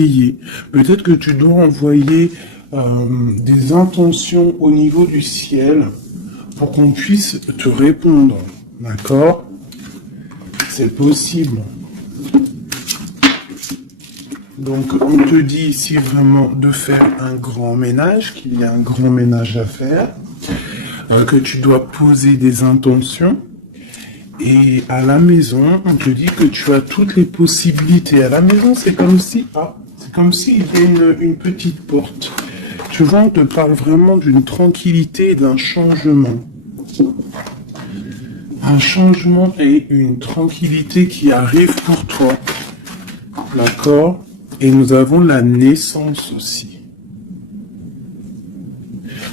éclayer. Peut-être que tu dois envoyer des intentions au niveau du ciel pour qu'on puisse te répondre. D'accord? C'est possible. Donc, on te dit ici vraiment de faire un grand ménage, qu'il y a un grand ménage à faire, que tu dois poser des intentions. Et à la maison, on te dit que tu as toutes les possibilités. À la maison, c'est comme si, il y a une petite porte. Tu vois, on te parle vraiment d'une tranquillité et d'un changement. Un changement et une tranquillité qui arrive pour toi. D'accord? Et nous avons la naissance aussi.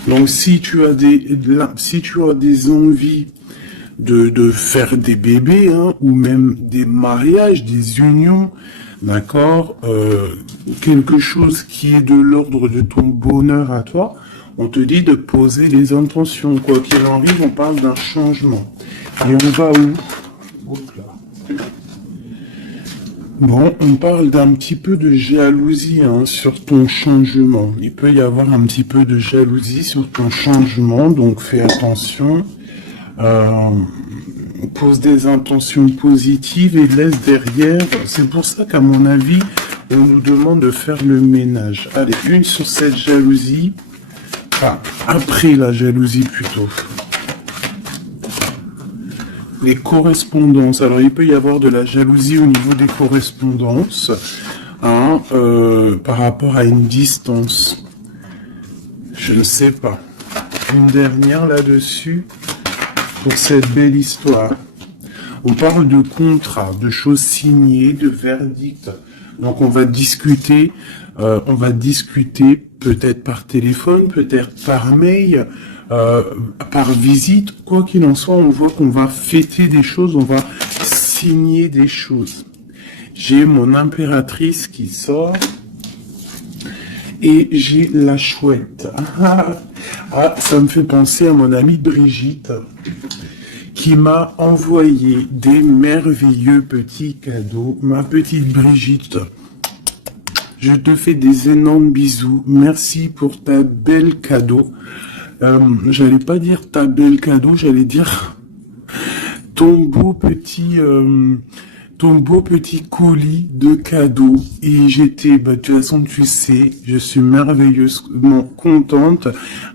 Donc, si tu as des envies de faire des bébés, hein, ou même des mariages, des unions, d'accord, quelque chose qui est de l'ordre de ton bonheur à toi, on te dit de poser les intentions. Quoi qu'il arrive, on parle d'un changement. Et on va où? Hop là. Bon, on parle d'un petit peu de jalousie, hein, sur ton changement. Il peut y avoir un petit peu de jalousie sur ton changement, donc fais attention. Pose des intentions positives et laisse derrière. C'est pour ça qu'à mon avis, on nous demande de faire le ménage. Allez, une sur cette jalousie. Enfin, après la jalousie plutôt. Les correspondances. Alors, il peut y avoir de la jalousie au niveau des correspondances, hein, par rapport à une distance. Je ne sais pas. Une dernière là-dessus, pour cette belle histoire. On parle de contrat, de choses signées, de verdicts. Donc, on va discuter peut-être par téléphone, peut-être par mail, par visite, quoi qu'il en soit, on voit qu'on va fêter des choses, on va signer des choses. J'ai mon impératrice qui sort et j'ai la chouette. Ça me fait penser à mon amie Brigitte qui m'a envoyé des merveilleux petits cadeaux. Ma petite Brigitte, je te fais des énormes bisous. Merci pour ta belle cadeau. J'allais pas dire ta belle cadeau, j'allais dire ton beau petit colis de cadeaux. Et j'étais, de toute façon, tu sais, je suis merveilleusement contente,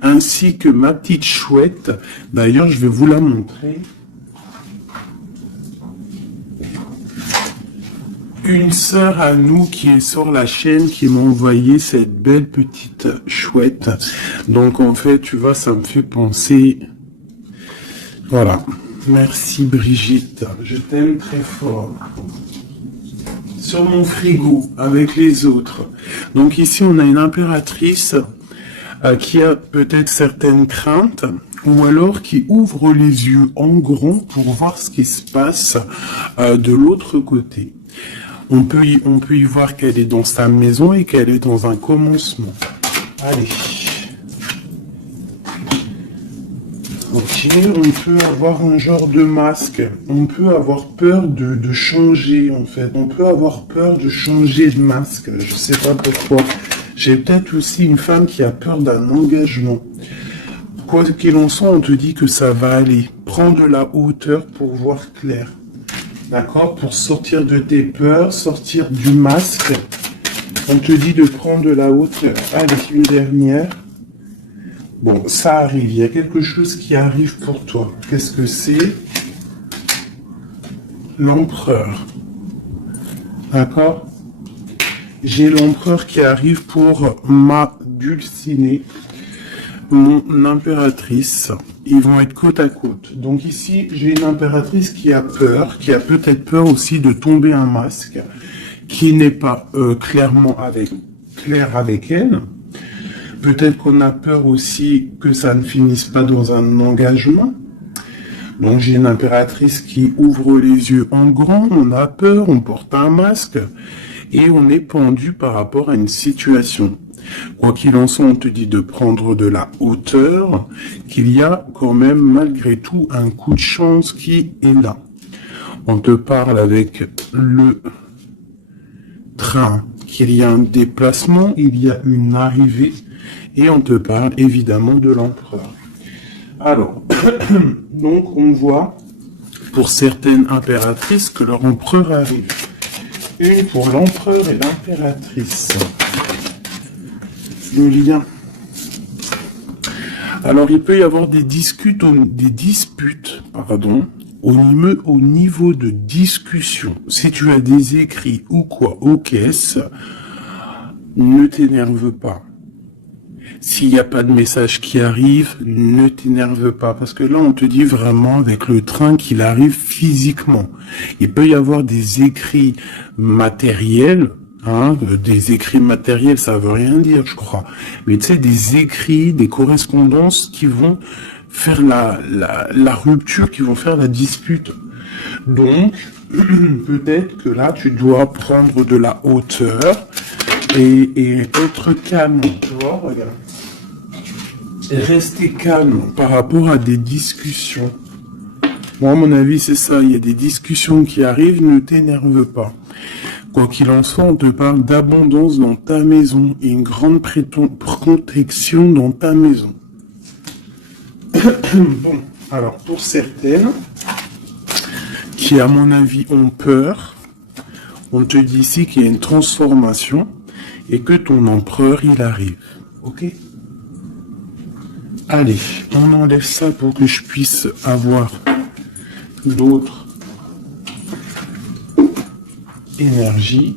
ainsi que ma petite chouette. D'ailleurs, je vais vous la montrer. Une sœur à nous qui est sur la chaîne qui m'a envoyé cette belle petite chouette. Donc en fait, tu vois, ça me fait penser. Voilà. Merci Brigitte. Je t'aime très fort. Sur mon frigo, avec les autres. Donc ici, on a une impératrice qui a peut-être certaines craintes, ou alors qui ouvre les yeux en grand pour voir ce qui se passe de l'autre côté. On peut y voir qu'elle est dans sa maison et qu'elle est dans un commencement. Allez. Ok, on peut avoir un genre de masque. On peut avoir peur de changer, en fait. On peut avoir peur de changer de masque. Je sais pas pourquoi. J'ai peut-être aussi une femme qui a peur d'un engagement. Quoi qu'il en soit, on te dit que ça va aller. Prends de la hauteur pour voir clair. D'accord? Pour sortir de tes peurs, sortir du masque, on te dit de prendre de la hauteur. Allez, une dernière. Bon, ça arrive. Il y a quelque chose qui arrive pour toi. Qu'est-ce que c'est? L'empereur. D'accord? J'ai l'empereur qui arrive pour ma dulcinée, mon impératrice. Ils vont être côte à côte. Donc ici, j'ai une impératrice qui a peur, qui a peut-être peur aussi de tomber un masque, qui n'est pas clair avec elle. Peut-être qu'on a peur aussi que ça ne finisse pas dans un engagement. Donc j'ai une impératrice qui ouvre les yeux en grand, on a peur, on porte un masque, et on est pendu par rapport à une situation. Quoi qu'il en soit, on te dit de prendre de la hauteur, qu'il y a quand même malgré tout un coup de chance qui est là. On te parle avec le train qu'il y a un déplacement, il y a une arrivée, et on te parle évidemment de l'empereur. Alors, donc on voit pour certaines impératrices que leur empereur arrive. Une pour l'empereur et l'impératrice. Le lien. Alors il peut y avoir des disputes, au niveau de discussion. Si tu as des écrits ou quoi aux caisses, ne t'énerve pas. S'il n'y a pas de message qui arrive, ne t'énerve pas. Parce que là, on te dit vraiment avec le train qu'il arrive physiquement. Il peut y avoir des écrits matériels. Des écrits matériels, ça veut rien dire, je crois. Mais tu sais, des écrits, des correspondances qui vont faire la rupture, qui vont faire la dispute. Donc, peut-être que là, tu dois prendre de la hauteur et être calme. Tu vois, regarde. Et rester calme par rapport à des discussions. Moi, à mon avis, c'est ça. Il y a des discussions qui arrivent, ne t'énerve pas. Quoi qu'il en soit, on te parle d'abondance dans ta maison et une grande protection dans ta maison. Bon, alors pour certaines qui, à mon avis, ont peur, on te dit ici qu'il y a une transformation et que ton empereur, il arrive. Ok ? Allez, on enlève ça pour que je puisse avoir d'autres énergie.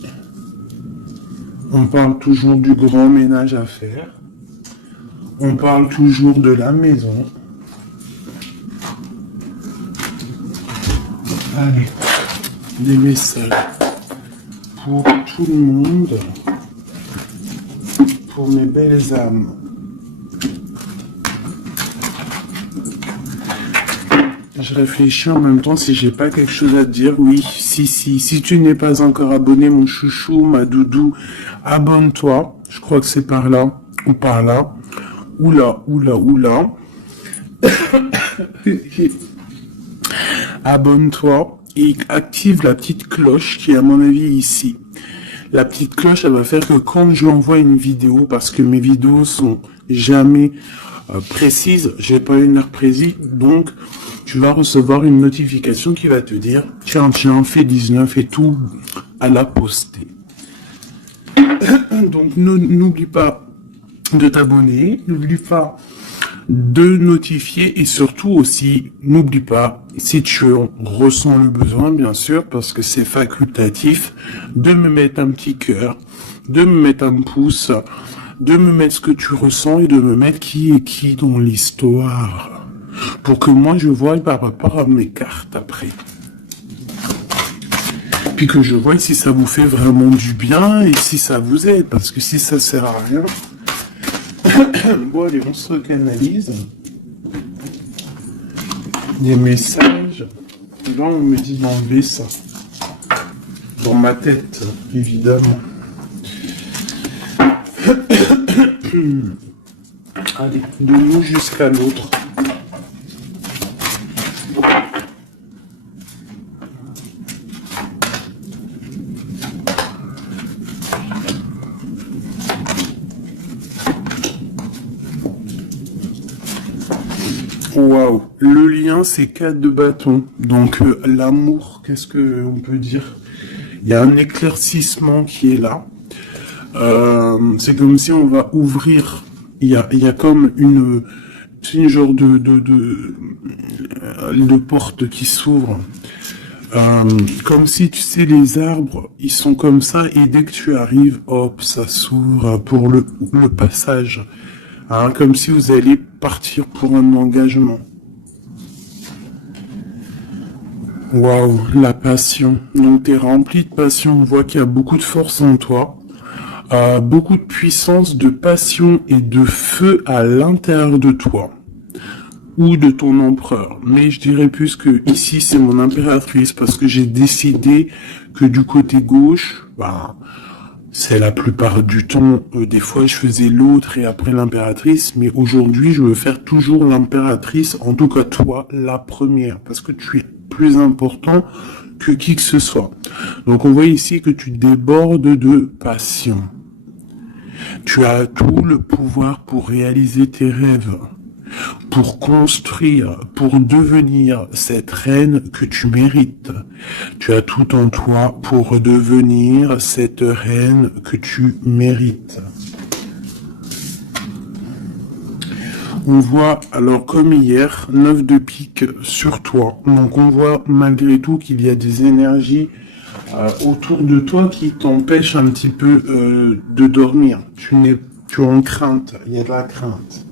On parle toujours du grand ménage à faire. On parle toujours de la maison. Allez, des messages pour tout le monde, pour mes belles âmes. Je réfléchis en même temps si j'ai pas quelque chose à te dire. Oui, si tu n'es pas encore abonné, mon chouchou, ma doudou, abonne-toi. Je crois que c'est par là ou par là. Oula. Abonne-toi et active la petite cloche qui est à mon avis ici. La petite cloche, elle va faire que quand je envoie une vidéo, parce que mes vidéos sont jamais précises, j'ai pas une heure précise, donc tu vas recevoir une notification qui va te dire tiens, fais 19 et tout à la poster. Donc n'oublie pas de t'abonner, n'oublie pas de notifier et surtout aussi, n'oublie pas, si tu ressens le besoin, bien sûr, parce que c'est facultatif, de me mettre un petit cœur, de me mettre un pouce, de me mettre ce que tu ressens et de me mettre qui est qui dans l'histoire. Pour que moi je voie par rapport à mes cartes après. Puis que je vois si ça vous fait vraiment du bien et si ça vous aide, parce que si ça sert à rien... Bon allez, on se canalise. Des messages. Et là on me dit d'enlever ça. Dans ma tête, évidemment. Allez, de nous jusqu'à l'autre. Waouh, le lien c'est 4 de bâton. Donc l'amour, qu'est-ce que on peut dire? Il y a un éclaircissement qui est là. C'est comme si on va ouvrir. Il y a comme une genre de porte qui s'ouvre. Comme si tu sais les arbres, ils sont comme ça et dès que tu arrives, hop, ça s'ouvre pour le passage. Hein, comme si vous alliez partir pour un engagement. Waouh, la passion. Donc tu es rempli de passion, on voit qu'il y a beaucoup de force en toi. Beaucoup de puissance, de passion et de feu à l'intérieur de toi. Ou de ton empereur. Mais je dirais plus que ici c'est mon impératrice parce que j'ai décidé que du côté gauche, c'est la plupart du temps, des fois je faisais l'autre et après l'impératrice, mais aujourd'hui je veux faire toujours l'impératrice, en tout cas toi, la première, parce que tu es plus important que qui que ce soit. Donc on voit ici que tu débordes de passion. Tu as tout le pouvoir pour réaliser tes rêves, pour construire, pour devenir cette reine que tu mérites. Tu as tout en toi pour devenir cette reine que tu mérites. On voit, alors comme hier, 9 de pique sur toi. Donc on voit malgré tout qu'il y a des énergies autour de toi qui t'empêchent un petit peu de dormir. Tu es en crainte, il y a de la crainte.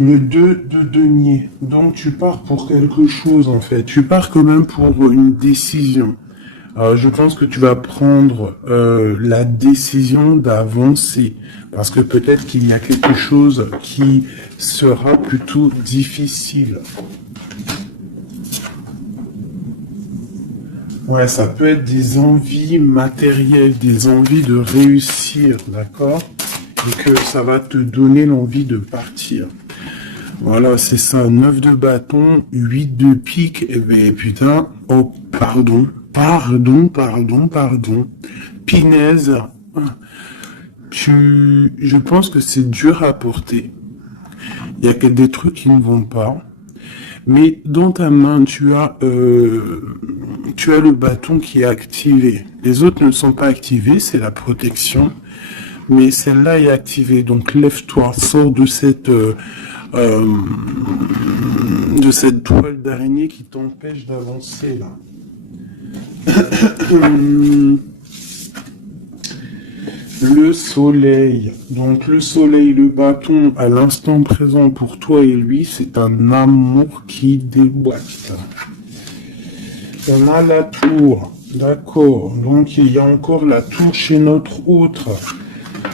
Le 2 de denier. Donc tu pars pour quelque chose en fait. Tu pars quand même pour une décision. Je pense que tu vas prendre la décision d'avancer. Parce que peut-être qu'il y a quelque chose qui sera plutôt difficile. Ouais, ça peut être des envies matérielles, des envies de réussir, d'accord? Et que ça va te donner l'envie de partir. Voilà, c'est ça, 9 de bâton, 8 de pique, et ben putain, oh, pardon, Pinaise, je pense que c'est dur à porter. Il y a que des trucs qui ne vont pas. Mais dans ta main, tu as le bâton qui est activé. Les autres ne sont pas activés, c'est la protection. Mais celle-là est activée. Donc lève-toi, sors de cette toile d'araignée qui t'empêche d'avancer là. Le soleil. Donc le soleil, le bâton, à l'instant présent pour toi et lui, c'est un amour qui déboîte. On a la tour. D'accord. Donc il y a encore la tour chez notre autre.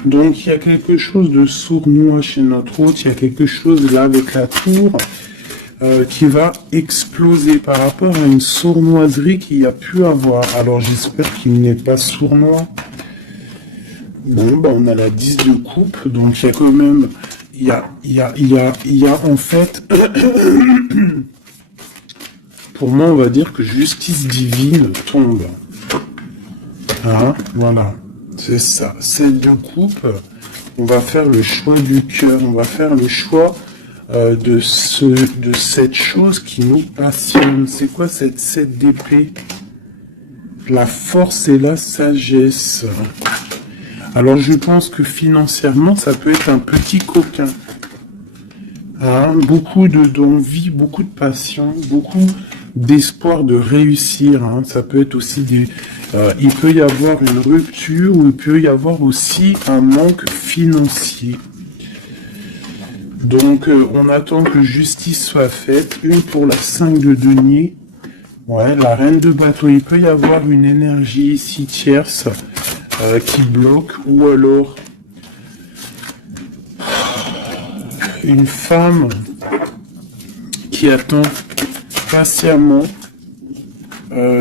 Donc il y a quelque chose de sournois chez notre autre. Il y a quelque chose là avec la tour qui va exploser par rapport à une sournoiserie qu'il y a pu avoir. Alors j'espère qu'il n'est pas sournois. Bon, ben on a la 10 de coupe, donc il y a quand même, il y a en fait, pour moi on va dire que justice divine tombe. Hein, voilà, c'est ça, 7 de coupe, on va faire le choix du cœur, on va faire le choix de cette chose qui nous passionne. C'est quoi cette 7 d'épée? La force et la sagesse. Alors je pense que financièrement, ça peut être un petit coquin. Hein, beaucoup d'envie, beaucoup de passion, beaucoup d'espoir de réussir. Hein. Ça peut être aussi il peut y avoir une rupture ou il peut y avoir aussi un manque financier. Donc on attend que justice soit faite. Une pour la 5 de denier. Ouais, la reine de bateau. Il peut y avoir une énergie ici tierce. Qui bloque, ou alors une femme qui attend patiemment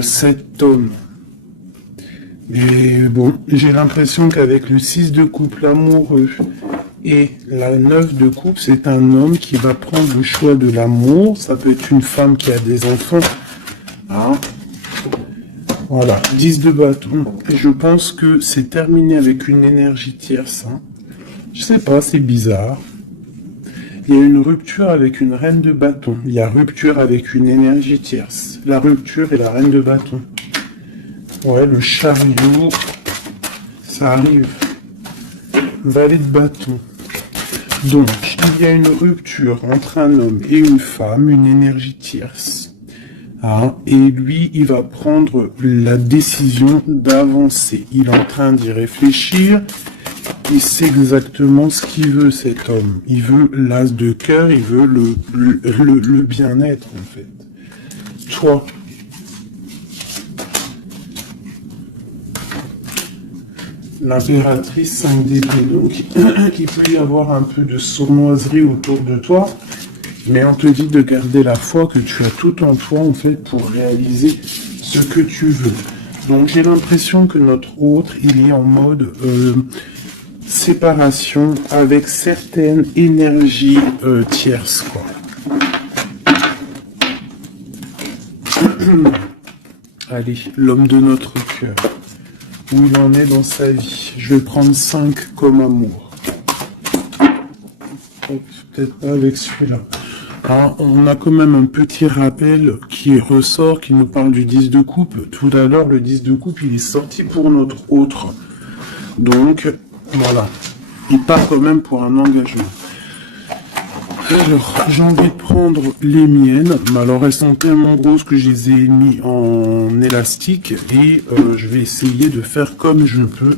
cet homme. Mais bon, j'ai l'impression qu'avec le 6 de coupe, l'amoureux, et la 9 de coupe, c'est un homme qui va prendre le choix de l'amour. Ça peut être une femme qui a des enfants. Hein? Voilà, 10 de bâton. Et je pense que c'est terminé avec une énergie tierce. Hein. Je sais pas, c'est bizarre. Il y a une rupture avec une reine de bâton. Il y a rupture avec une énergie tierce. La rupture et la reine de bâton. Ouais, le chariot, ça arrive. Valet de bâton. Donc, il y a une rupture entre un homme et une femme, une énergie tierce. Ah, et lui, il va prendre la décision d'avancer. Il est en train d'y réfléchir. Il sait exactement ce qu'il veut, cet homme. Il veut l'as de cœur, il veut le bien-être, en fait. Toi. L'impératrice 5 d'épée. Donc, il peut y avoir un peu de sournoiserie autour de toi. Mais on te dit de garder la foi que tu as tout en toi, en fait, pour réaliser ce que tu veux. Donc, j'ai l'impression que notre autre, il est en mode séparation avec certaines énergies tierces, quoi. Allez, l'homme de notre cœur. Où il en est dans sa vie. Je vais prendre 5 comme amour. Peut-être pas avec celui-là. Ah, on a quand même un petit rappel qui ressort, qui nous parle du 10 de coupe. Tout à l'heure, le 10 de coupe, il est sorti pour notre autre. Donc, voilà. Il part quand même pour un engagement. Alors, j'ai envie de prendre les miennes, mais alors elles sont tellement grosses que je les ai mis en élastique et je vais essayer de faire comme je peux.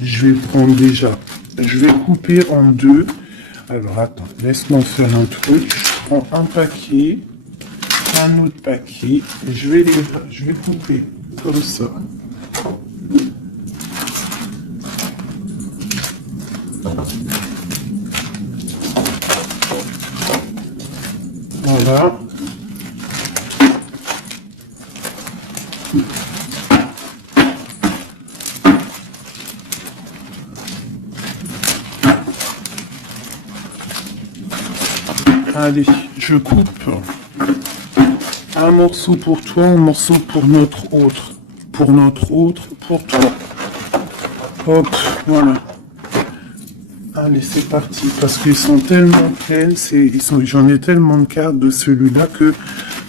Je vais prendre déjà, je vais couper en deux. Alors attends, laisse-moi faire un truc. Je prends un paquet, un autre paquet, et je vais couper comme ça. Voilà. Allez, je coupe un morceau pour toi, un morceau pour notre autre. Pour notre autre, pour toi. Hop, voilà. Allez, c'est parti, parce qu'ils sont tellement pleines, j'en ai tellement de cartes de celui-là que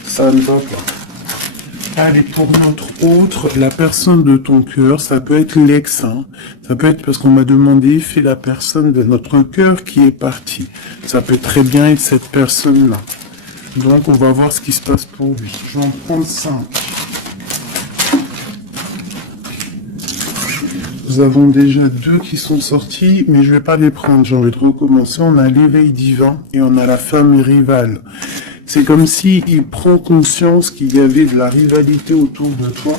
ça ne va pas. Allez, pour notre autre, la personne de ton cœur, ça peut être l'ex, hein. Ça peut être parce qu'on m'a demandé, fais la personne de notre cœur qui est partie. Ça peut très bien être cette personne-là. Donc, on va voir ce qui se passe pour lui. Je vais en prendre 5. Nous avons déjà 2 qui sont sortis, mais je vais pas les prendre. J'ai envie de recommencer. On a l'éveil divin et on a la femme rivale. C'est comme si il prend conscience qu'il y avait de la rivalité autour de toi.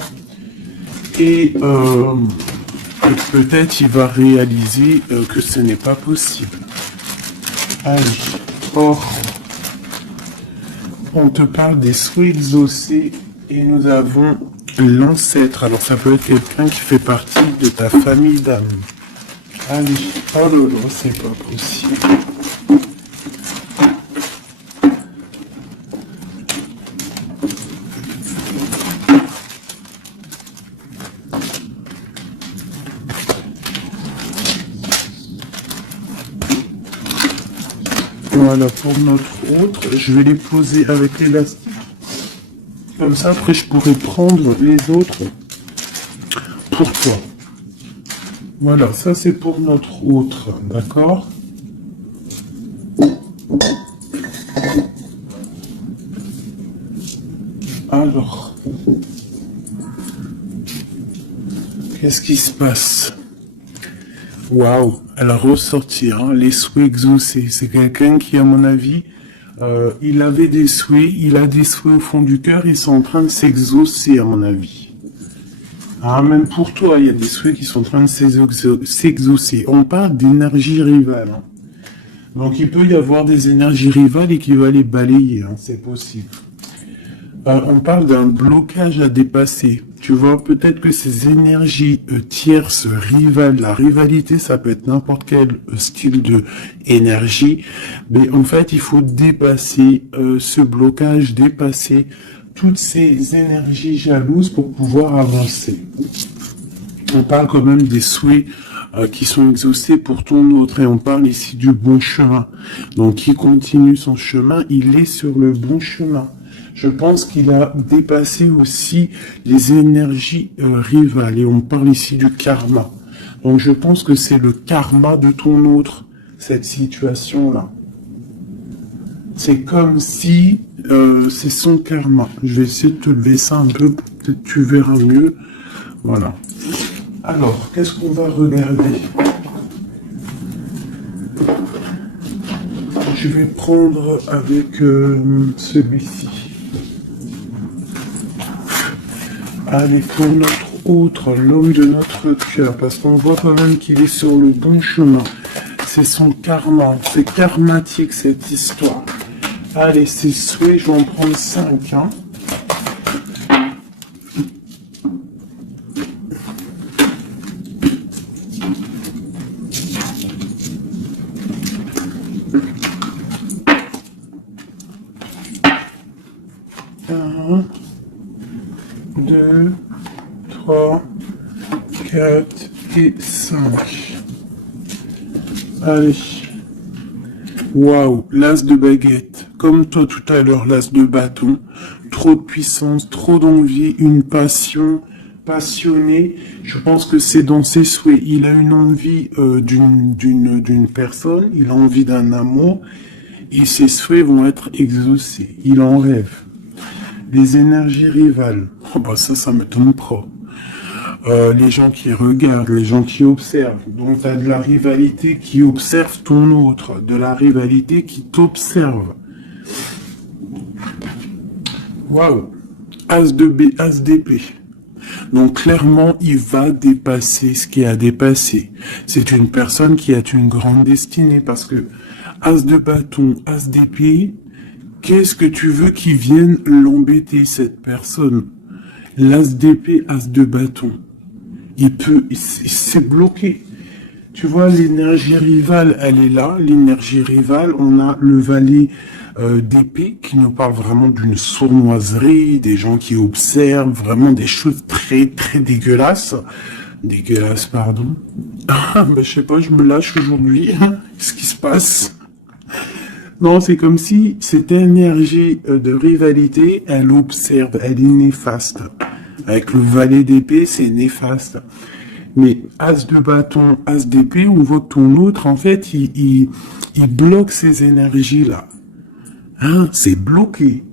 Et peut-être il va réaliser que ce n'est pas possible. Allez, or, on te parle des souhaits exaucés et nous avons l'ancêtre. Alors ça peut être quelqu'un qui fait partie de ta famille d'âme. Allez, oh là là, c'est pas possible. Voilà, pour notre autre, je vais les poser avec l'élastique. Comme ça, après, je pourrai prendre les autres pour toi. Voilà, ça c'est pour notre autre, d'accord? Alors, qu'est-ce qui se passe? Waouh, elle a ressorti, hein, les souhaits exaucés. C'est quelqu'un qui, à mon avis, il avait des souhaits, il a des souhaits au fond du cœur, ils sont en train de s'exaucer, à mon avis. Ah, même pour toi, il y a des souhaits qui sont en train de s'exaucer. On parle d'énergie rivale. Hein. Donc, il peut y avoir des énergies rivales et qui va les balayer, hein, c'est possible. On parle d'un blocage à dépasser. Tu vois, peut-être que ces énergies tierces, rivales, la rivalité, ça peut être n'importe quel style de énergie, mais en fait, il faut dépasser ce blocage, dépasser toutes ces énergies jalouses pour pouvoir avancer. On parle quand même des souhaits qui sont exaucés pour ton autre, et on parle ici du bon chemin. Donc, il continue son chemin, il est sur le bon chemin. Je pense qu'il a dépassé aussi les énergies rivales. Et on parle ici du karma. Donc je pense que c'est le karma de ton autre, cette situation-là. C'est comme si c'est son karma. Je vais essayer de te lever ça un peu, peut-être tu verras mieux. Voilà. Alors, qu'est-ce qu'on va regarder? Je vais prendre avec celui-ci. Allez, pour notre autre, l'homme de notre cœur, parce qu'on voit quand même qu'il est sur le bon chemin. C'est son karma, c'est karmatique cette histoire. Allez, c'est souhait, je vais en prendre 5. Hein. 4 et 5. Allez. Waouh, l'as de baguette. Comme toi tout à l'heure, l'as de bâton. Trop de puissance, trop d'envie, une passion, passionné. Je pense que c'est dans ses souhaits. Il a une envie d'une personne, il a envie d'un amour, et ses souhaits vont être exaucés. Il en rêve. Les énergies rivales. Oh bah ça m'étonne pas. Les gens qui regardent, les gens qui observent. Donc, tu as de la rivalité qui observe ton autre, de la rivalité qui t'observe. Waouh! As de B, As d'épée. Donc, clairement, il va dépasser ce qui a dépassé. C'est une personne qui a une grande destinée parce que As de bâton, As d'épée, qu'est-ce que tu veux qui vienne l'embêter, cette personne? L'As d'épée, As de bâton. C'est bloqué. Tu vois, l'énergie rivale, elle est là. L'énergie rivale, on a le valet d'épée qui nous parle vraiment d'une sournoiserie, des gens qui observent vraiment des choses très, très dégueulasses. Dégueulasses, pardon. Ah, ben, je sais pas, je me lâche aujourd'hui. Qu'est-ce qui se passe? Non, c'est comme si cette énergie de rivalité, elle observe, elle est néfaste. Avec le valet d'épée, c'est néfaste. Mais As de bâton, As d'épée, on voit que ton autre, en fait, il bloque ces énergies-là. Hein, c'est bloqué.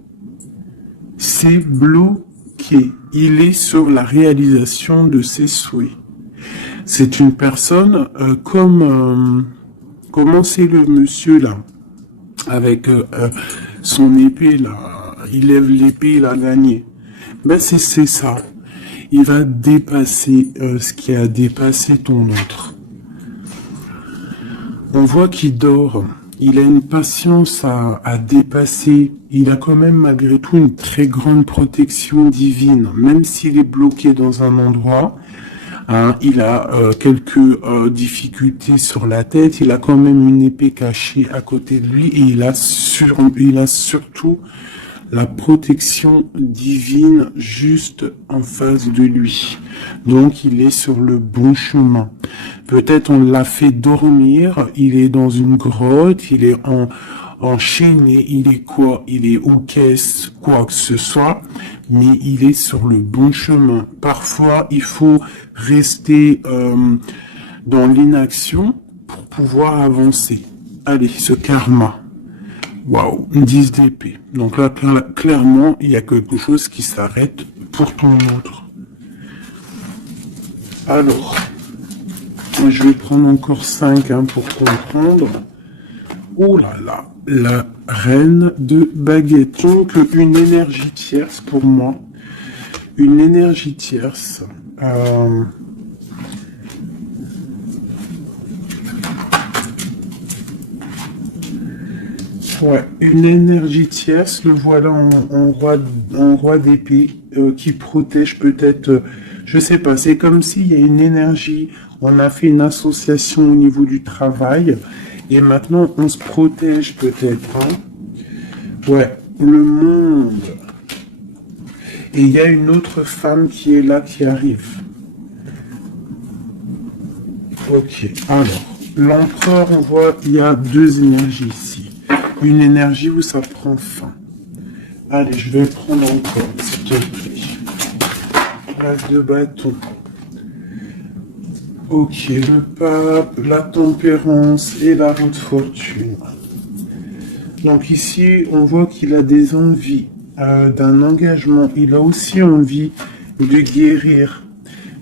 C'est bloqué. Il est sur la réalisation de ses souhaits. C'est une personne comment c'est le monsieur là, avec son épée là, il lève l'épée, il a gagné. Ben c'est ça. Il va dépasser ce qui a dépassé ton autre. On voit qu'il dort. Il a une patience à dépasser. Il a quand même malgré tout une très grande protection divine. Même s'il est bloqué dans un endroit, hein, il a quelques difficultés sur la tête. Il a quand même une épée cachée à côté de lui. Et il a surtout la protection divine juste en face de lui. Donc il est sur le bon chemin. Peut-être on l'a fait dormir, il est dans une grotte, il est enchaîné, il est quoi? Il est aux caisses, quoi que ce soit, mais il est sur le bon chemin. Parfois il faut rester dans l'inaction pour pouvoir avancer. Allez, ce karma. Waouh, 10 d'épée. Donc là, clairement, il y a quelque chose qui s'arrête pour ton autre. Alors, je vais prendre encore 5 pour comprendre. Oh là là, la reine de baguette. Donc, une énergie tierce pour moi. Une énergie tierce. Ouais, une énergie tierce, le voilà en roi d'épée qui protège peut-être, je sais pas, c'est comme s'il y a une énergie, on a fait une association au niveau du travail et maintenant on se protège peut-être. Hein. Ouais, le monde. Et il y a une autre femme qui est là, qui arrive. Ok, alors, l'empereur, on voit, il y a deux énergies ici. Une énergie où ça prend fin. Allez, je vais prendre encore, s'il te plaît. L'as de bâton. Ok, le pape, la tempérance et la roue de fortune. Donc ici, on voit qu'il a des envies d'un engagement. Il a aussi envie de guérir.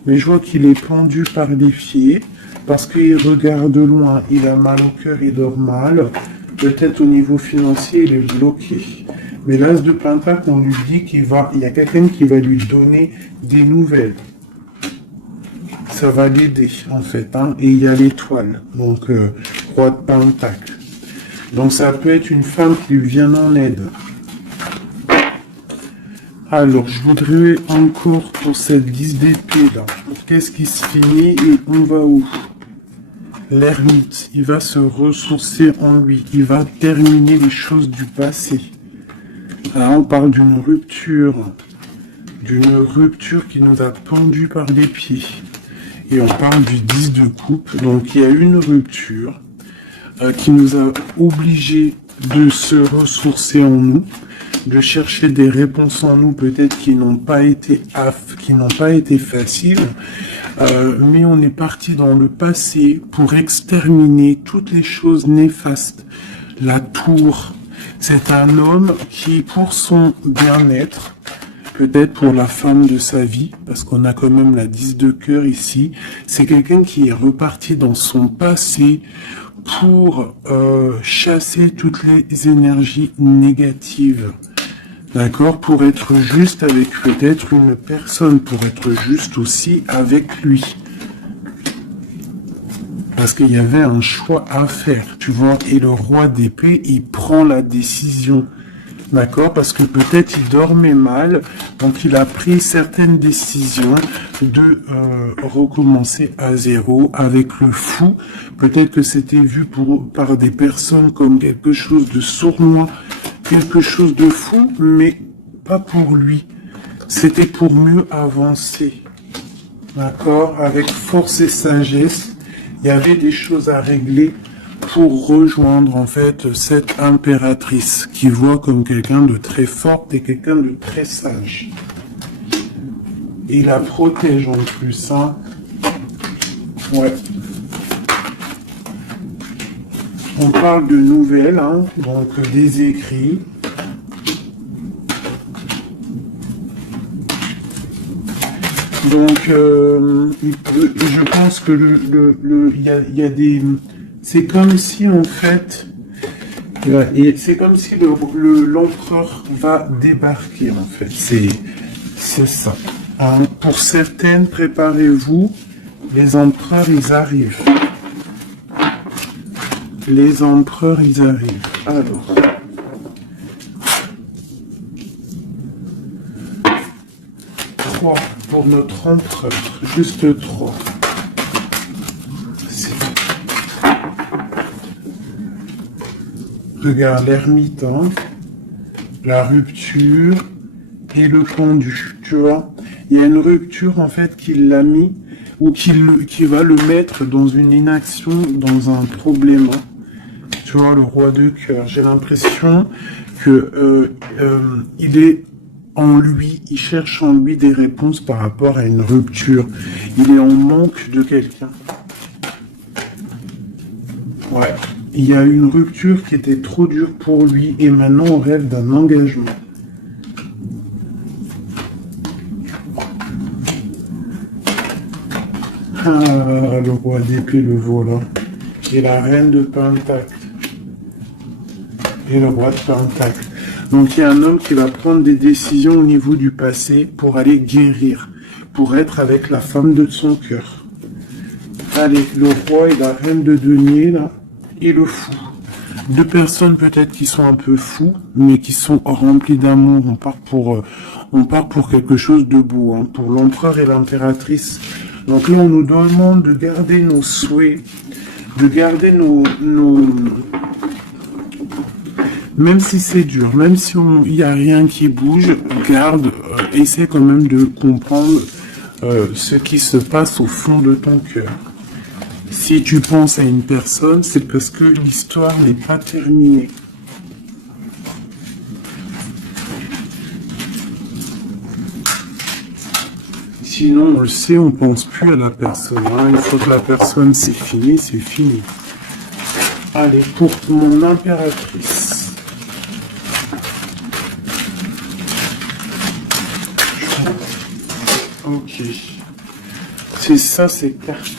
Mais je vois qu'il est pendu par les pieds parce qu'il regarde loin. Il a mal au cœur, il dort mal. Peut-être au niveau financier, il est bloqué. Mais l'as de pentacle, on lui dit il y a quelqu'un qui va lui donner des nouvelles. Ça va l'aider, en fait. Hein. Et il y a l'étoile, donc roi de pentacle. Donc ça peut être une femme qui lui vient en aide. Alors, je voudrais encore pour cette 10 d'épée là. Qu'est-ce qui se finit et on va où? L'ermite, il va se ressourcer en lui, il va terminer les choses du passé. Là, on parle d'une rupture qui nous a pendu par les pieds. Et on parle du 10 de coupe. Donc il y a une rupture qui nous a obligés de se ressourcer en nous, de chercher des réponses en nous, peut-être qui n'ont pas été faciles, mais on est parti dans le passé pour exterminer toutes les choses néfastes. La tour, c'est un homme qui, pour son bien-être, peut-être pour la femme de sa vie, parce qu'on a quand même la 10 de cœur ici, c'est quelqu'un qui est reparti dans son passé pour chasser toutes les énergies négatives. D'accord? Pour être juste avec peut-être une personne, pour être juste aussi avec lui. Parce qu'il y avait un choix à faire, tu vois. Et le roi d'épée, il prend la décision. D'accord? Parce que peut-être il dormait mal, donc il a pris certaines décisions de recommencer à zéro avec le fou. Peut-être que c'était vu par des personnes comme quelque chose de sournois, quelque chose de fou, mais pas pour lui. C'était pour mieux avancer. D'accord? Avec force et sagesse, il y avait des choses à régler pour rejoindre en fait cette impératrice qui voit comme quelqu'un de très fort et quelqu'un de très sage. Et il la protège en plus, hein. Ouais. On parle de nouvelles, hein, donc des écrits. Donc, je pense que il y a des... C'est comme si, en fait, c'est comme si l'empereur va débarquer, en fait. C'est ça. Hein, pour certaines, préparez-vous, les empereurs, ils arrivent. Les empereurs, ils arrivent. Alors. Pour notre empereur. Juste 3. Regarde, l'ermite, hein, la rupture et le pendu, tu vois. Il y a une rupture, en fait, qui l'a mis, ou qui va le mettre dans une inaction, dans un problème. Tu vois, le roi de cœur. J'ai l'impression que il est en lui, il cherche en lui des réponses par rapport à une rupture. Il est en manque de quelqu'un. Ouais. Il y a une rupture qui était trop dure pour lui et maintenant on rêve d'un engagement. Ah, le roi d'épée, le voilà. Et la reine de Pentacle. Et le roi de Pentacle. Donc il y a un homme qui va prendre des décisions au niveau du passé pour aller guérir, pour être avec la femme de son cœur. Allez, le roi et la reine de denier, là, et le fou. Deux personnes peut-être qui sont un peu fous, mais qui sont remplies d'amour. On part pour quelque chose de beau, hein, pour l'empereur et l'impératrice. Donc là, on nous demande de garder nos souhaits, de garder nos même si c'est dur, même si il n'y a rien qui bouge, garde, essaie quand même de comprendre ce qui se passe au fond de ton cœur. Si tu penses à une personne, c'est parce que l'histoire n'est pas terminée. Sinon, on le sait, on pense plus à la personne. Hein. Une fois que la personne c'est fini, c'est fini. Allez, pour mon impératrice. Ok. C'est ça, c'est cartes.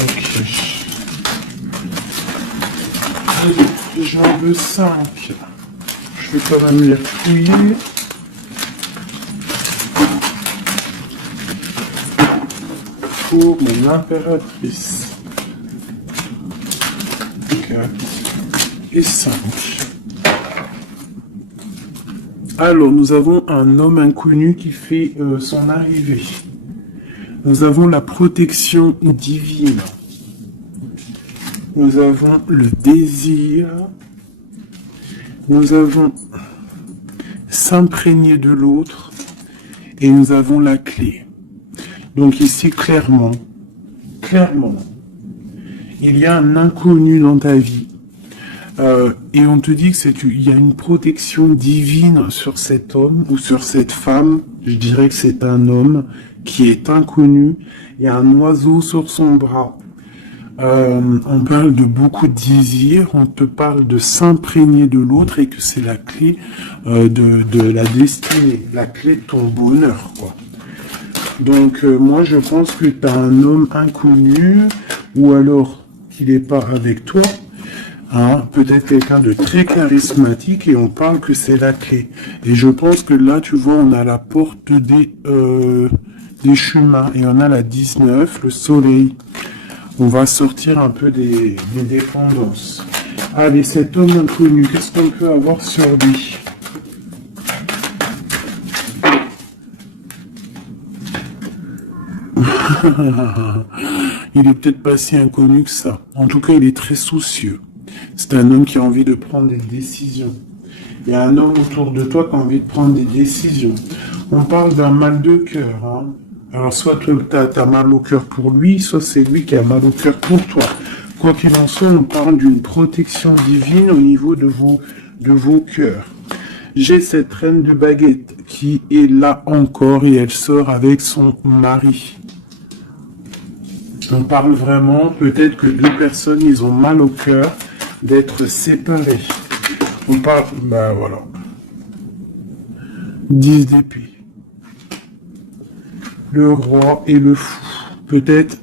Ok. Allez, j'en veux 5. Je vais quand même les fouiller. Pour mon impératrice. 4 et 5. Alors, nous avons un homme inconnu qui fait son arrivée. Nous avons la protection divine. Nous avons le désir. Nous avons s'imprégner de l'autre, et nous avons la clé. Donc ici, clairement, il y a un inconnu dans ta vie. Et on te dit qu'il y a une protection divine sur cet homme ou sur cette femme. Je dirais que c'est un homme qui est inconnu. Il y a un oiseau sur son bras. On parle de beaucoup de désirs. On te parle de s'imprégner de l'autre et que c'est la clé de la destinée, la clé de ton bonheur, quoi. Donc moi je pense que tu as un homme inconnu ou alors qu'il n'est pas avec toi. Hein, peut-être quelqu'un de très charismatique et on parle que c'est la clé. Et je pense que là, tu vois, on a la porte des chemins et on a la 19, le soleil. On va sortir un peu des dépendances. Allez, cet homme inconnu, qu'est-ce qu'on peut avoir sur lui? Il est peut-être pas si inconnu que ça. En tout cas, il est très soucieux. C'est un homme qui a envie de prendre des décisions. Il y a un homme autour de toi qui a envie de prendre des décisions. On parle d'un mal de cœur. Hein. Alors, soit tu as mal au cœur pour lui, soit c'est lui qui a mal au cœur pour toi. Quoi qu'il en soit, on parle d'une protection divine au niveau de vos cœurs. J'ai cette reine de baguette qui est là encore et elle sort avec son mari. On parle vraiment, peut-être que les personnes, ils ont mal au cœur d'être séparés. On parle, bah voilà. 10 d'épée. Le roi et le fou. Peut-être,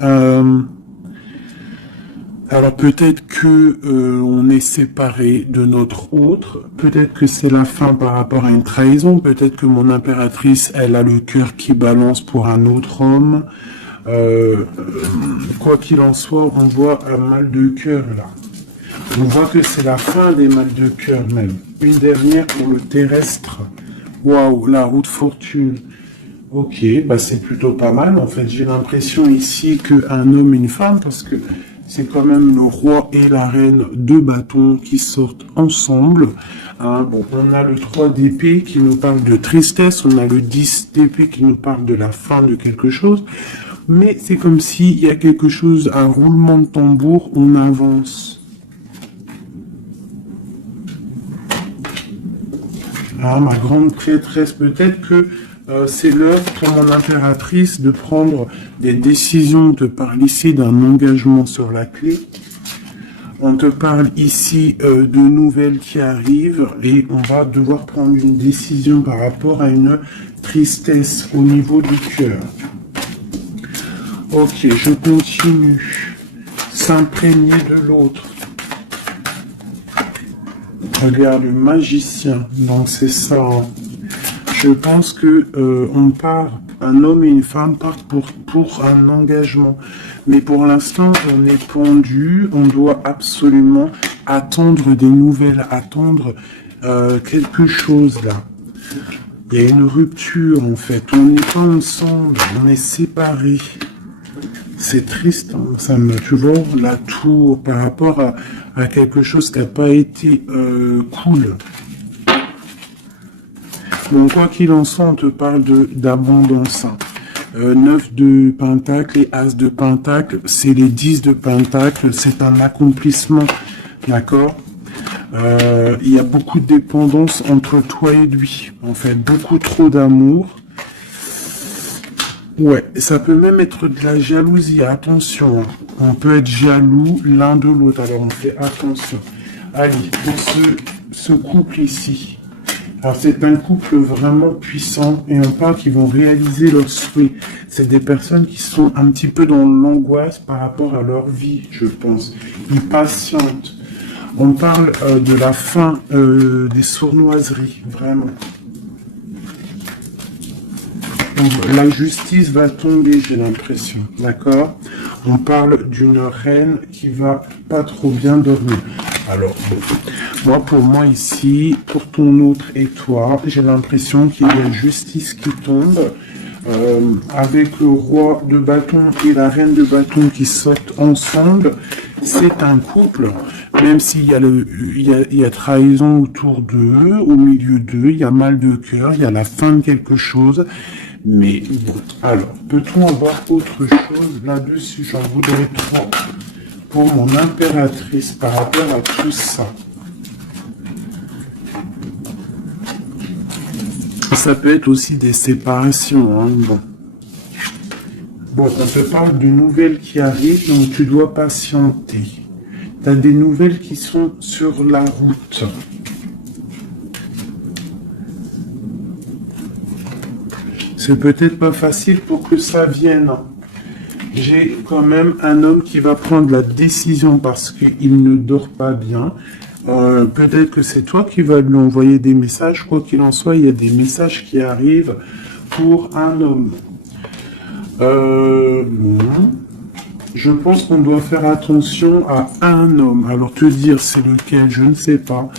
alors peut-être que on est séparé de notre autre. Peut-être que c'est la fin par rapport à une trahison. Peut-être que mon impératrice, elle a le cœur qui balance pour un autre homme. Quoi qu'il en soit, on voit un mal de cœur là. On voit que c'est la fin des mal de cœur même. Une dernière pour le terrestre. Waouh, la roue de fortune. Ok, bah c'est plutôt pas mal. En fait, j'ai l'impression ici qu'un homme et une femme, parce que c'est quand même le roi et la reine, deux bâtons qui sortent ensemble. Hein, bon, on a le 3 d'épée qui nous parle de tristesse, on a le 10 d'épée qui nous parle de la fin de quelque chose. Mais c'est comme s'il y a quelque chose, un roulement de tambour, on avance. Ah, ma grande prêtresse, peut-être que c'est l'heure pour mon impératrice de prendre des décisions. On te parle ici d'un engagement sur la clé. On te parle ici de nouvelles qui arrivent et on va devoir prendre une décision par rapport à une tristesse au niveau du cœur. Ok, je continue. S'imprégner de l'autre. Regarde, le magicien. Donc c'est ça. Hein. Je pense que on part, un homme et une femme partent pour un engagement. Mais pour l'instant, on est pendu. On doit absolument attendre des nouvelles, attendre quelque chose là. Il y a une rupture en fait. On n'est pas ensemble, on est séparés. C'est triste, hein. Ça me, tu vois, la tour par rapport à quelque chose qui n'a pas été cool. Bon, quoi qu'il en soit, on te parle d'abondance. 9 de pentacle et as de pentacle, c'est les 10 de pentacle, c'est un accomplissement, d'accord. Il y a beaucoup de dépendance entre toi et lui, en fait, beaucoup trop d'amour. Ouais, ça peut même être de la jalousie, attention, on peut être jaloux l'un de l'autre, alors on fait attention. Allez, pour ce couple ici, alors c'est un couple vraiment puissant et on parle qu'ils vont réaliser leurs souhaits. C'est des personnes qui sont un petit peu dans l'angoisse par rapport à leur vie, je pense. Ils patientent. On parle de la fin des sournoiseries, vraiment. La justice va tomber, j'ai l'impression, d'accord? On parle d'une reine qui va pas trop bien dormir. Alors, moi, pour moi ici, pour ton autre et toi, j'ai l'impression qu'il y a justice qui tombe. avec le roi de bâton et la reine de bâton qui sautent ensemble, c'est un couple. Même s'il y a il y a trahison autour d'eux, au milieu d'eux, il y a mal de cœur, il y a la fin de quelque chose. Mais bon, alors, peut-on avoir autre chose là-dessus? J'en voudrais trop pour mon impératrice par rapport à tout ça. Ça peut être aussi des séparations, hein, bon. Bon, on te parle de nouvelles qui arrivent, donc tu dois patienter. Tu as des nouvelles qui sont sur la route. C'est peut-être pas facile pour que ça vienne. J'ai quand même un homme qui va prendre la décision parce qu'il ne dort pas bien. Peut-être que c'est toi qui vas lui envoyer des messages. Quoi qu'il en soit, il y a des messages qui arrivent pour un homme. Je pense qu'on doit faire attention à un homme. Alors te dire c'est lequel, je ne sais pas.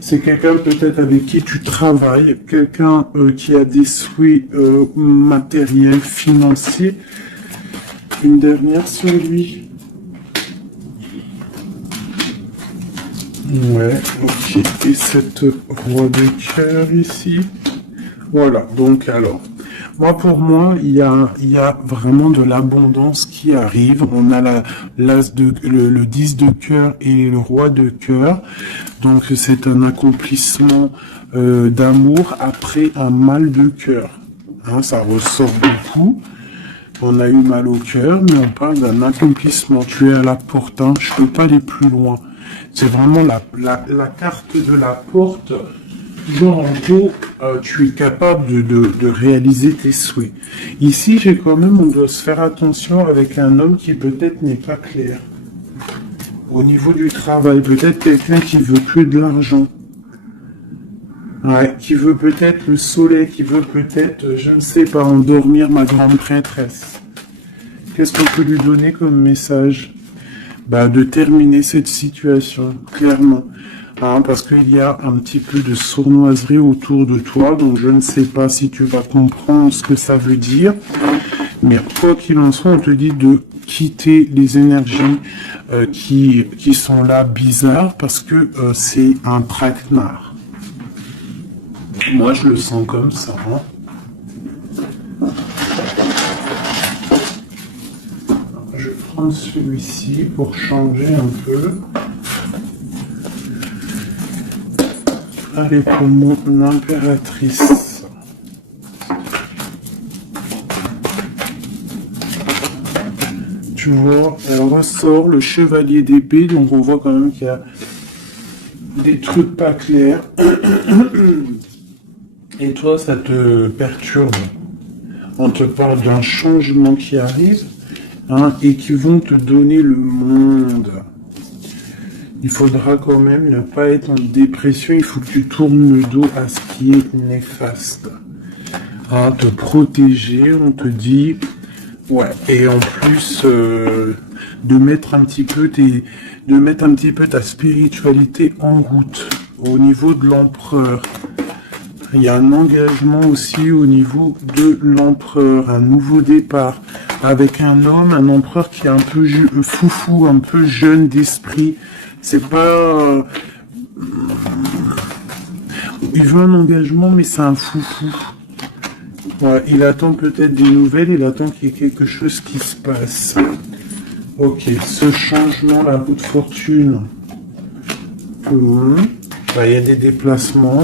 C'est quelqu'un peut-être avec qui tu travailles, quelqu'un qui a des souhaits matériels, financiers. Une dernière sur lui. Ouais, ok. Et cette roi de cœur ici. Voilà, donc alors. Pour moi, il y a vraiment de l'abondance qui arrive. On a le 10 de cœur et le roi de cœur. Donc, c'est un accomplissement d'amour après un mal de cœur. Hein, ça ressort beaucoup. On a eu mal au cœur, mais on parle d'un accomplissement. Tu es à la porte, hein. Je peux pas aller plus loin. C'est vraiment la carte de la porte. Genre, en gros, tu es capable de réaliser tes souhaits. Ici, j'ai quand même, on doit se faire attention avec un homme qui peut-être n'est pas clair. Au niveau du travail, peut-être quelqu'un qui veut que de l'argent. Ouais, qui veut peut-être le soleil, qui veut peut-être, je ne sais pas, endormir ma grande prêtresse. Qu'est-ce qu'on peut lui donner comme message? De terminer cette situation, clairement. Hein, parce qu'il y a un petit peu de sournoiserie autour de toi, donc je ne sais pas si tu vas comprendre ce que ça veut dire. Mais quoi qu'il en soit, on te dit de quitter les énergies qui sont là bizarres, parce que c'est un traquenard. Moi, je le sens comme ça. Hein. Je vais prendre celui-ci pour changer un peu. Allez, pour mon impératrice. Tu vois, elle ressort le chevalier d'épée, donc on voit quand même qu'il y a des trucs pas clairs. Et toi, ça te perturbe. On te parle d'un changement qui arrive, hein, et qui vont te donner le monde. Il faudra quand même ne pas être en dépression, il faut que tu tournes le dos à ce qui est néfaste. Hein, te protéger, on te dit, ouais, et en plus de mettre un petit peu ta spiritualité en route au niveau de l'empereur. Il y a un engagement aussi au niveau de l'empereur, un nouveau départ avec un homme, un empereur qui est un peu foufou, un peu jeune d'esprit. C'est pas... il veut un engagement, mais c'est un foufou. Ouais, il attend peut-être des nouvelles, il attend qu'il y ait quelque chose qui se passe. Ok, ce changement, la roue de fortune. Il y a des déplacements,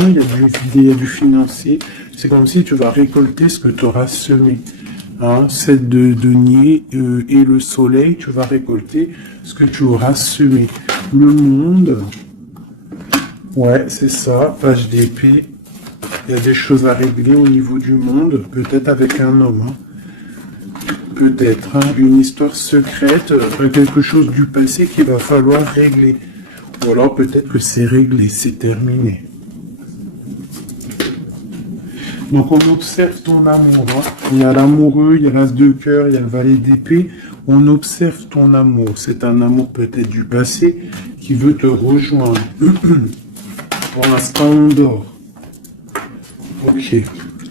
il y a du financier. C'est comme si tu vas récolter ce que tu auras semé. Hein, celle de denier et le soleil, tu vas récolter ce que tu auras semé. Le monde, ouais, c'est ça, page d'épée. Il y a des choses à régler au niveau du monde, peut-être avec un homme. Hein. Peut-être, hein, une histoire secrète, quelque chose du passé qu'il va falloir régler. Ou alors peut-être que c'est réglé, c'est terminé. Donc on observe ton amour. Hein. Il y a l'amoureux, il y a l'as de cœur, il y a le valet d'épée. On observe ton amour. C'est un amour peut-être du passé qui veut te rejoindre. Pour l'instant, on dort. Ok.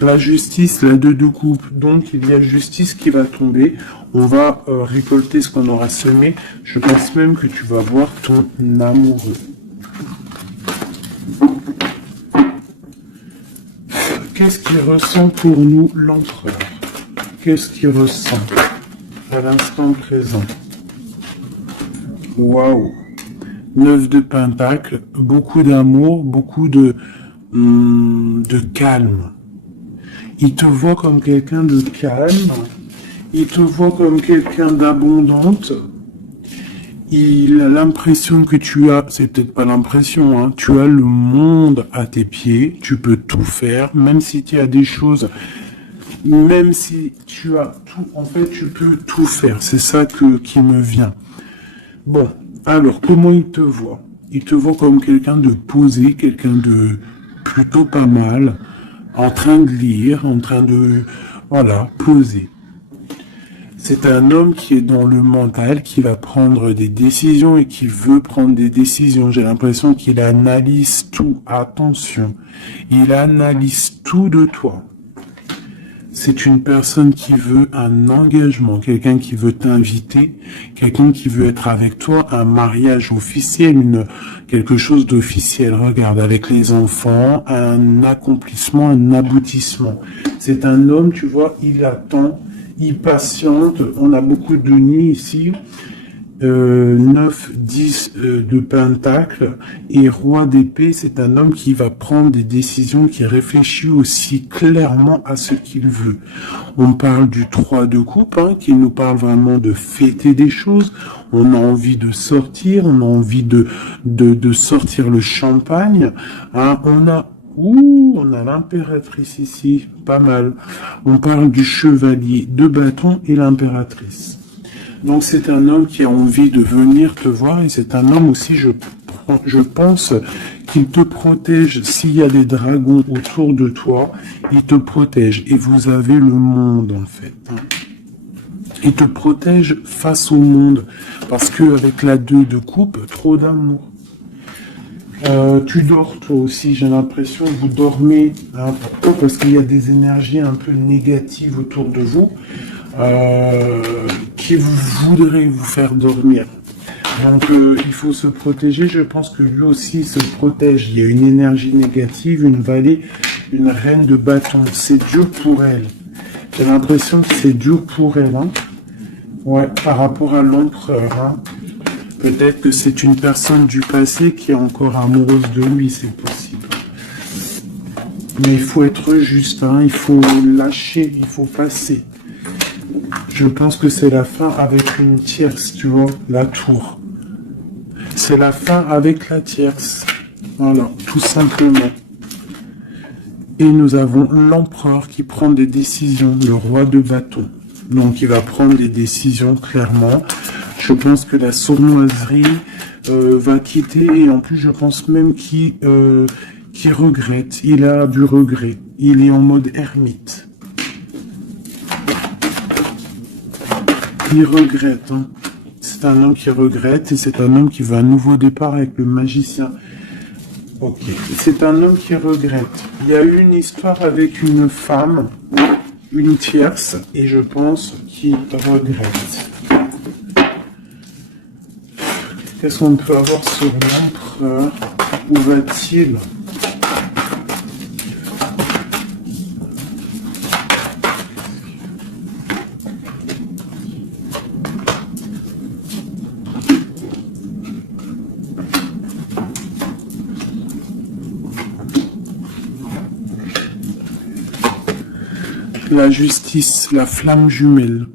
La justice, la 2 de coupe. Donc, il y a justice qui va tomber. On va récolter ce qu'on aura semé. Je pense même que tu vas voir ton amoureux. Qu'est-ce qu'il ressent pour nous, l'empereur? Qu'est-ce qu'il ressent à l'instant présent? Waouh! 9 de Pentacle, beaucoup d'amour, beaucoup de calme. Il te voit comme quelqu'un de calme, il te voit comme quelqu'un d'abondante. Il a l'impression que tu as, c'est peut-être pas l'impression, hein, tu as le monde à tes pieds, tu peux tout faire, même si tu as des choses, même si tu as tout, en fait, tu peux tout faire. C'est ça qui me vient. Bon, alors, comment il te voit? Il te voit comme quelqu'un de posé, quelqu'un de plutôt pas mal, en train de lire, en train de, voilà, poser. C'est un homme qui est dans le mental, qui va prendre des décisions et qui veut prendre des décisions. J'ai l'impression qu'il analyse tout. Attention, il analyse tout de toi. C'est une personne qui veut un engagement, quelqu'un qui veut t'inviter, quelqu'un qui veut être avec toi, un mariage officiel, quelque chose d'officiel. Regarde, avec les enfants, un accomplissement, un aboutissement. C'est un homme, tu vois, il attend, il patiente. On a beaucoup de nids ici. 9, 10 de Pentacle et Roi d'épée, c'est un homme qui va prendre des décisions, qui réfléchit aussi clairement à ce qu'il veut. On parle du 3 de coupe, hein, qui nous parle vraiment de fêter des choses. On a envie de sortir, on a envie de sortir le champagne. Hein, on a l'impératrice ici, pas mal. On parle du chevalier de bâton et l'impératrice. Donc c'est un homme qui a envie de venir te voir et c'est un homme aussi, je pense, qu'il te protège. S'il y a des dragons autour de toi, il te protège. Et vous avez le monde en fait. Il te protège face au monde. Parce qu'avec la 2 de coupe, trop d'amour. Tu dors toi aussi, j'ai l'impression que vous dormez. Hein, pourquoi? Parce qu'il y a des énergies un peu négatives autour de vous. Qui voudrait vous faire dormir. Donc il faut se protéger. Je pense que lui aussi se protège. Il y a une énergie négative, une vallée, une reine de bâton. C'est dur pour elle. J'ai l'impression que c'est dur pour elle. Hein. Ouais, par rapport à l'empereur. Hein. Peut-être que c'est une personne du passé qui est encore amoureuse de lui, c'est possible. Mais il faut être juste. Hein. Il faut lâcher, il faut passer. Je pense que c'est la fin avec une tierce, tu vois, la tour. C'est la fin avec la tierce. Voilà, tout simplement. Et nous avons l'empereur qui prend des décisions, le roi de bâton. Donc il va prendre des décisions clairement. Je pense que la sournoiserie va quitter et en plus je pense même qu'il regrette. Il a du regret. Il est en mode ermite. Il regrette, hein. C'est un homme qui regrette et c'est un homme qui veut un nouveau départ avec le magicien. Ok, c'est un homme qui regrette. Il y a eu une histoire avec une femme, une tierce, et je pense qu'il regrette. Qu'est-ce qu'on peut avoir sur l'empereur? Où va-t-il? La justice, la flamme jumelle.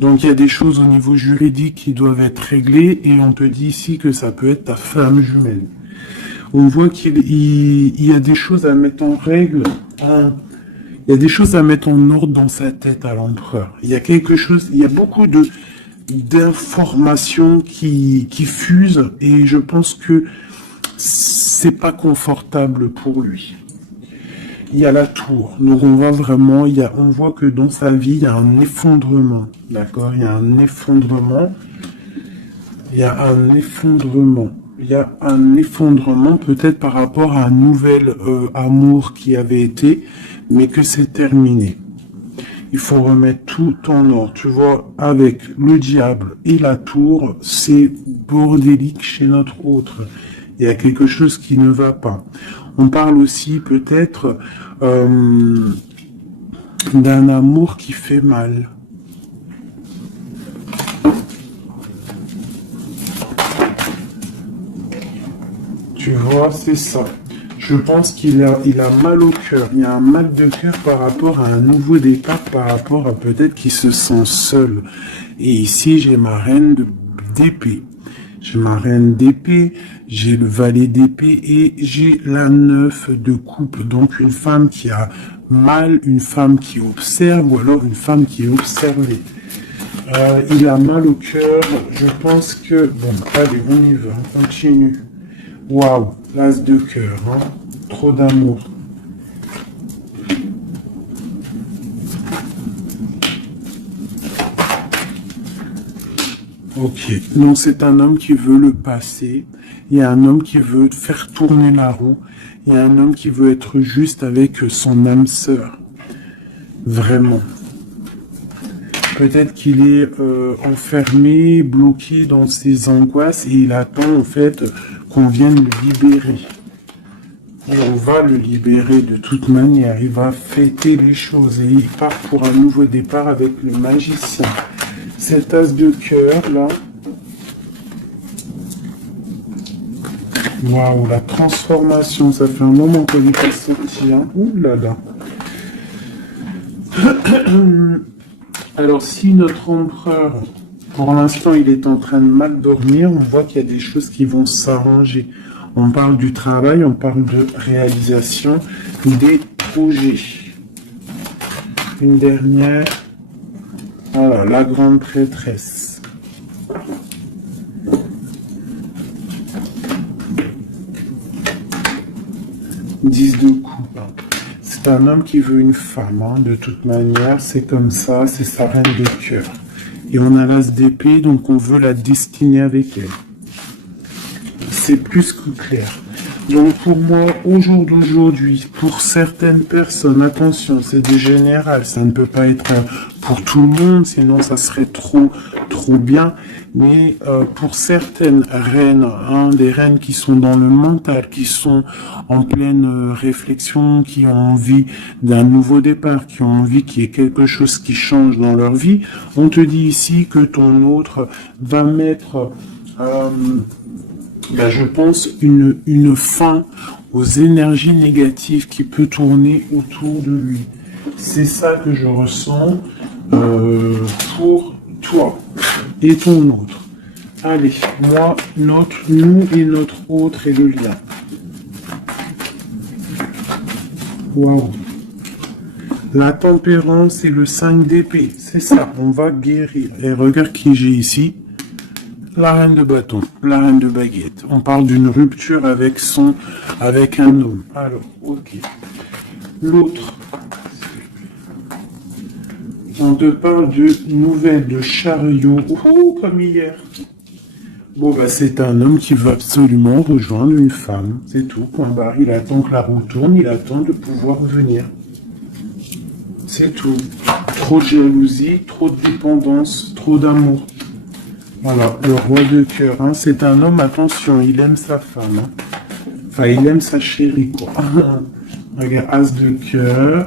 Donc il y a des choses au niveau juridique qui doivent être réglées et on te dit ici que ça peut être ta flamme jumelle. On voit qu'il y a des choses à mettre en règle, il y a des choses à mettre en ordre dans sa tête à l'empereur. Il y a quelque chose, il y a beaucoup d'informations qui fusent et je pense que c'est pas confortable pour lui. Il y a la tour, donc on voit vraiment, on voit que dans sa vie, il y a un effondrement, d'accord? Il y a un effondrement, il y a un effondrement peut-être par rapport à un nouvel amour qui avait été, mais que c'est terminé. Il faut remettre tout en ordre. Tu vois, avec le diable et la tour, c'est bordélique chez notre autre. Il y a quelque chose qui ne va pas. On parle aussi peut-être d'un amour qui fait mal. Tu vois, c'est ça. Je pense qu'il a mal au cœur. Il y a un mal de cœur par rapport à un nouveau départ, par rapport à peut-être qu'il se sent seul. Et ici, j'ai ma reine d'épée. J'ai ma reine d'épée, j'ai le valet d'épée et j'ai la 9 de coupe. Donc une femme qui a mal, une femme qui observe ou alors une femme qui est observée. Il a mal au cœur. Je pense que... Bon, allez, on y va, on continue. Waouh, l'as de cœur, hein. Trop d'amour. Ok, donc c'est un homme qui veut le passé, il y a un homme qui veut faire tourner la roue, il y a un homme qui veut être juste avec son âme sœur. Vraiment. Peut-être qu'il est enfermé, bloqué dans ses angoisses et il attend en fait qu'on vienne le libérer. Et on va le libérer de toute manière. Il va fêter les choses et il part pour un nouveau départ avec le magicien. Cet as de cœur là. Waouh, la transformation, ça fait un moment qu'on n'est pas sorti. Hein. Ouh là là. Alors si notre empereur, pour l'instant, il est en train de mal dormir, on voit qu'il y a des choses qui vont s'arranger. On parle du travail, on parle de réalisation des projets. Une dernière. Voilà, la grande prêtresse. Dix de coupe. C'est un homme qui veut une femme, hein, de toute manière, c'est comme ça, c'est sa reine de cœur. Et on a l'as d'épée, donc on veut la destiner avec elle. C'est plus que clair. Donc pour moi, au jour d'aujourd'hui, pour certaines personnes, attention, c'est du général, ça ne peut pas être pour tout le monde, sinon ça serait trop bien. Mais pour certaines reines, hein, des reines qui sont dans le mental, qui sont en pleine réflexion, qui ont envie d'un nouveau départ, qui ont envie qu'il y ait quelque chose qui change dans leur vie, on te dit ici que ton autre va mettre... je pense une fin aux énergies négatives qui peut tourner autour de lui. C'est ça que je ressens pour toi et ton autre. Allez, moi, nous et notre autre et le lien. Waouh. La tempérance et le 5 d'épée, c'est ça, on va guérir. Et regarde qui j'ai ici. La reine de bâton, la reine de baguette. On parle d'une rupture avec un homme. Alors, ok. L'autre. On te parle de nouvelles de chariot. Oh, comme hier. Bon, c'est un homme qui veut absolument rejoindre une femme. C'est tout, point barre. Il attend que la roue tourne, il attend de pouvoir venir. C'est tout. Trop de jalousie, trop de dépendance, trop d'amour. Voilà, le roi de cœur, hein, c'est un homme, attention, il aime sa femme. Hein. Enfin, il aime sa chérie, quoi. Regarde, as de cœur.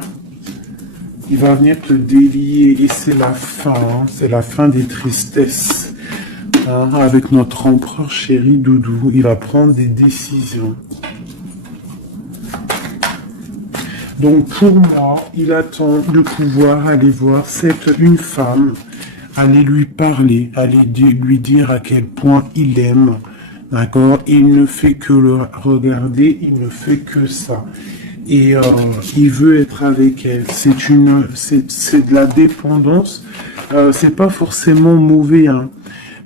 Il va venir te délier et c'est la fin, hein, c'est la fin des tristesses. Hein, avec notre empereur chéri Doudou, il va prendre des décisions. Donc pour moi, il attend de pouvoir aller voir une femme, aller lui parler, aller lui dire à quel point il aime, d'accord? Il ne fait que le regarder, il ne fait que ça. Et il veut être avec elle. C'est de la dépendance. C'est pas forcément mauvais, hein,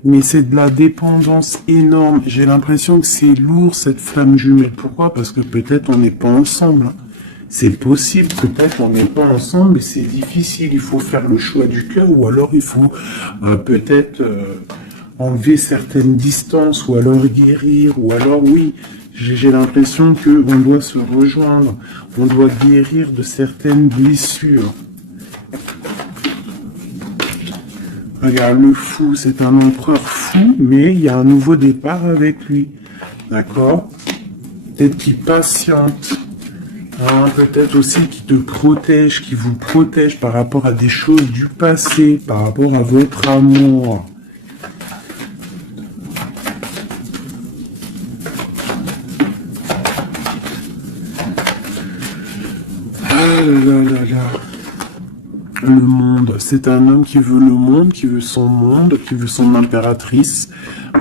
mais c'est de la dépendance énorme. J'ai l'impression que c'est lourd cette flamme jumelle. Pourquoi? Parce que peut-être on n'est pas ensemble. Hein. C'est possible, peut-être on n'est pas ensemble, mais c'est difficile. Il faut faire le choix du cœur, ou alors il faut peut-être enlever certaines distances, ou alors guérir, ou alors oui, j'ai l'impression que on doit se rejoindre, on doit guérir de certaines blessures. Regarde, le fou, c'est un empereur fou, mais il y a un nouveau départ avec lui. D'accord? Peut-être qu'il patiente. Hein, peut-être aussi qu'il te protège, qu'il vous protège par rapport à des choses du passé, par rapport à votre amour. Ah là là là là. Le monde, c'est un homme qui veut le monde, qui veut son monde, qui veut son impératrice.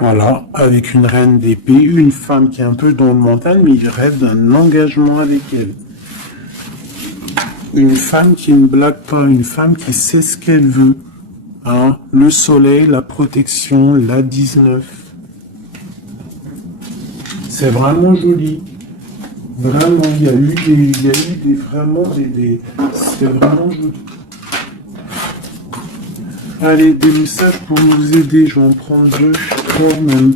Voilà, avec une reine d'épée, une femme qui est un peu dans le mental, mais il rêve d'un engagement avec elle. Une femme qui ne blague pas, une femme qui sait ce qu'elle veut. Hein, le soleil, la protection, la 19. C'est vraiment joli. Vraiment, il y a eu c'est vraiment joli. Allez, des messages pour nous aider, je vais en prendre 2, 3 même.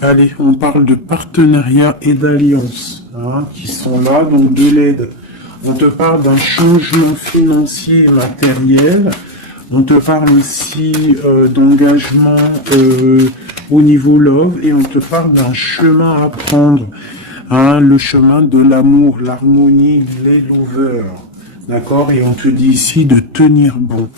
Allez, on parle de partenariat et d'alliance, hein, qui sont là, donc de l'aide. On te parle d'un changement financier et matériel. On te parle aussi d'engagement au niveau love, et on te parle d'un chemin à prendre. Hein, le chemin de l'amour, l'harmonie, les lovers. D'accord? Et on te dit ici de tenir bon.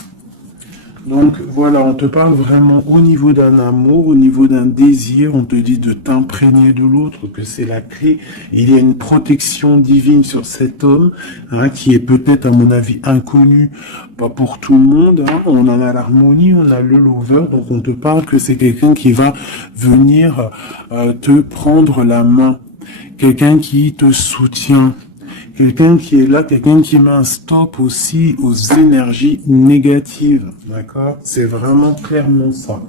Donc voilà, on te parle vraiment au niveau d'un amour, au niveau d'un désir, on te dit de t'imprégner de l'autre, que c'est la clé. Il y a une protection divine sur cet homme, hein, qui est peut-être à mon avis inconnu, pas pour tout le monde. Hein. On en a l'harmonie, on a le lover, donc on te parle que c'est quelqu'un qui va venir te prendre la main, quelqu'un qui te soutient. Quelqu'un qui est là, quelqu'un qui met un stop aussi aux énergies négatives, d'accord? C'est vraiment clairement ça,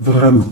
vraiment.